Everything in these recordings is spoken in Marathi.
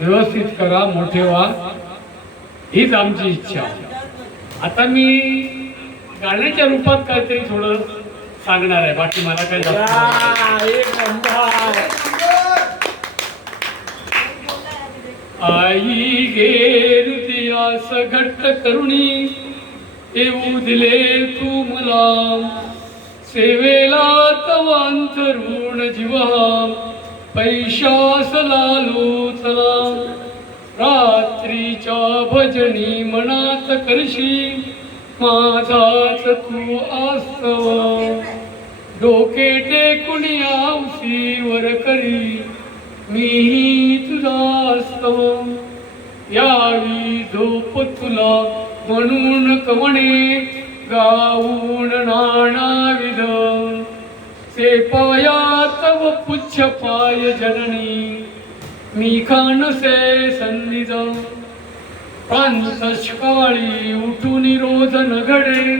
व्यवस्थित करा, मोठे व्हा, हीच आमची इच्छा. आता मी गाण्याच्या रूपात काहीतरी थोडं सांगणार आहे, बाकी मला काही आई गे हृदयास घट्ट करुणी येऊ दिले तू मला, सेवेला तवांतरुण जीवा पैशास लालू चला. रात्रीच्या भजनी मनात करशी माझाच तू आस्तव, डोके टेकुनी आवसीवर करी मी तुझा आस्तव. यावी झोप तुला म्हणून कवणे गाऊन नानाविध, से पायात व पुच्छ पाय जननी मी खानसे संनिध. प्रांतकाळी उठून रोज नघडे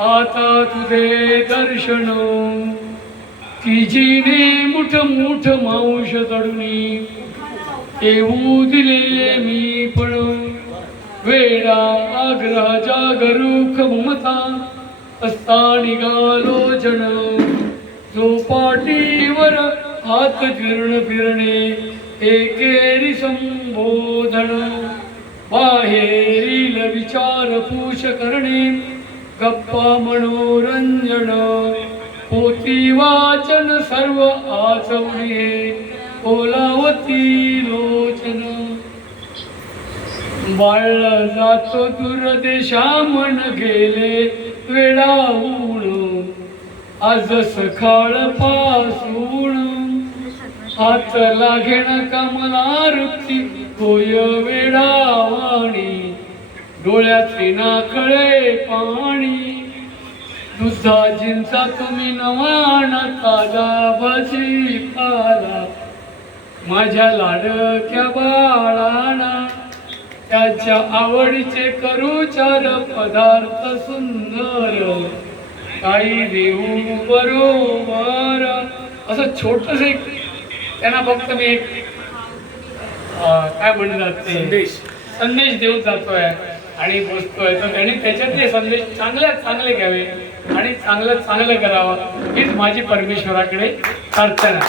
आता तुझे दर्शन, की जीने मुठ मुठ मांस जडुनी येऊ दिले मी पण. वेडा आग्रह जागरूक ममता असता निघालो जन, जो पाठीवर हात जीर्ण फिरणे एकेरी संबोधन. बाहेरील विचार पूष करणे गप्पा मनोरंजन, पोती वाचन सर्व आचवणे ओलावती लोचन. बाळ जातो दूरदेशा मन गेले वेडावून, आज सकाळ पासून हात लागेन कमला वृत्ती होय वेडावाणी. डोळ्याचे नाकळे पाणी दुधाजींचा तुम्ही नवाना ताजा भाजीपाला. माझ्या लाडक्या बाळाना त्याच्या आवडीचे करू चार पदार्थ सुंदर, काही देऊ बरोबर. असं छोटस एक त्यांना फक्त मी एक काय म्हणतात ते संदेश देऊन जातोय आणि बसतोय, तर त्यांनी त्याच्यातले संदेश चांगल्यात चांगले घ्यावे आणि चांगलं चांगलं करावं, हीच माझी परमेश्वराकडे प्रार्थना.